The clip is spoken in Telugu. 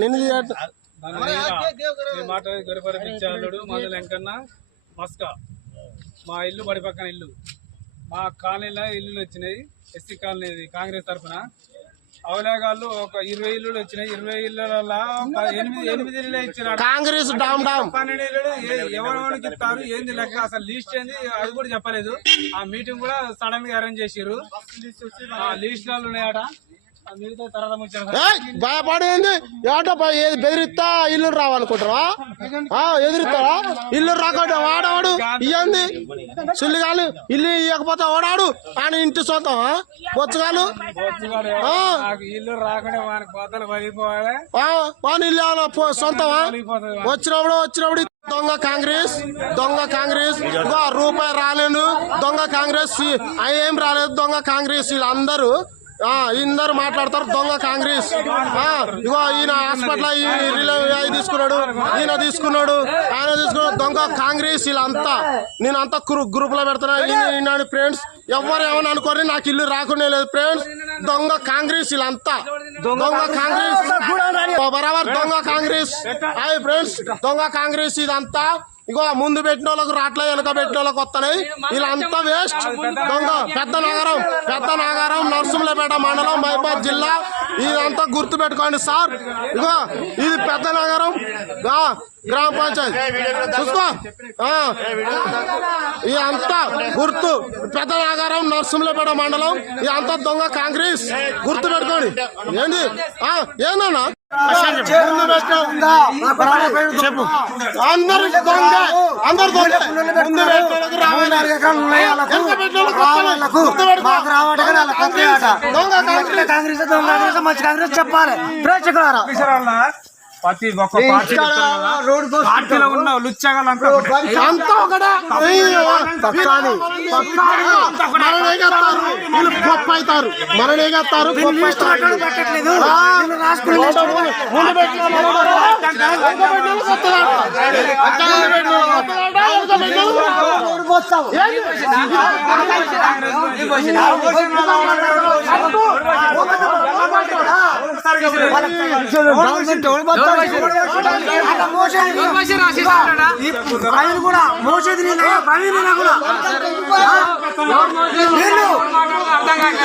నిన్ను తీయట. మాట గొరపరిపించాడు మందులు వెంకన్న మస్కా. మా ఇల్లు బడి పక్కన ఇల్లు. మా కాలనీలో ఇల్లులు వచ్చినాయి ఎస్సీ కాలనీ ఇది కాంగ్రెస్ తరఫున అవలేగాళ్ళు ఒక ఇరవై ఇల్లులు వచ్చినాయి. ఇరవై ఇళ్ళలో ఒక ఎనిమిది ఎనిమిది ఇల్లు ఇచ్చినారు. Congress dam dam. పన్నెండు ఇల్లులు ఏ- ఎవరెవరికి ఇస్తారు ఏంది లెక్క? అసలు లీస్ట్ ఏంది? అది కూడా చెప్పలేదు. ఆ మీటింగ్ కూడా సడన్గా అరేంజ్ చేసిర్రు. ఆ లీస్ట్ ఉన్నాయట. భయపడేంది ఏటో ఏది బెదిరిస్తా ఇల్లు రావనుకుంటారా ఆ, ఎదిరిస్తారా ఇల్లు రాకుండా వాడవాడు? ఇయ్యంది. సుల్లిగాలు ఇల్లు ఇవ్వకపోతే వాడాడు ఆయన ఇంటి సొంతం బొచ్చగాలు? ఇల్లు రాకుండా వాని ఇల్లు సొంతమా? వచ్చినప్పుడు వచ్చినప్పుడు దొంగ కాంగ్రెస్ దొంగ కాంగ్రెస్. రూపాయి రాలేదు దొంగ కాంగ్రెస్. ఏం రాలేదు దొంగ కాంగ్రెస్. వీళ్ళందరూ ఆ, మాట్లాడతారు? దొంగ కాంగ్రెస్. ఆ, ఇగో ఈయన హాస్పిటల్ ఈ తీసుకున్నాడు ఈయన తీసుకున్నాడు ఆయన తీసుకున్నాడు దొంగ కాంగ్రెస్ వీళ్ళంతా. నేను అంతా గ్రూప్లో పెడుతున్నా ఈయన ఫ్రెండ్స్ ఎవరు ఏమని అనుకోని నాకు ఇల్లు రాకుండా లేదు ఫ్రెండ్స్ దొంగ కాంగ్రెస్ వీళ్ళంతా. దొంగ కాంగ్రెస్. ఓ బరాబర్ దొంగ కాంగ్రెస్. హాయ్ ఫ్రెండ్స్ దొంగ కాంగ్రెస్ ఇదంతా ఇగో ముందు పెట్టిన వాళ్ళకు రాట్ల వెనక పెట్టిన వాళ్ళకి వస్తున్నాయి వీళ్ళంతా వేస్ట్. దొంగ పెద్ద నగరం పెద్ద నగరం నర్సుంలపేట మండలం మైబాద్ జిల్లా. ఇదంతా గుర్తు పెట్టుకోండి సార్. ఇగో ఇది పెద్ద నగరం. ఆ, గ్రామ పంచాయతీ. చూసుకో. ఇదంతా గుర్తు. పెద్ద నగరం నర్సుంలపేట మండలం. ఇదంతా దొంగ కాంగ్రెస్. గుర్తు పెట్టుకోండి. ఏంటి ఆ, ఏందన్నా. చెప్పు. అందరు దొంగ అందరు దొంగ ముందు రావాలి. కాంగ్రెస్, దొంగ కాంగ్రెస్. కాంగ్రెస్ దొంగ కాంగ్రెస్ మంచి కాంగ్రెస్ చెప్పాలి. ప్రేక్షకులారా. ప్రతి ఒక్క పార్టీ పార్టీలో ఉన్న లుచ్చగాలంతా అంతా ఒకటే పక్కాని పక్కాని మననేగేస్తారు వీళ్ళు గొప్ప అవుతారు మననేగేస్తారు గొప్ప అవుతారు పెట్టట్లేదు ఆ, వీళ్ళు రాసుకుని ప్రవీణ్ కూడా మోసేది నేను ప్రవీణ్ కూడా అర్థం కాదు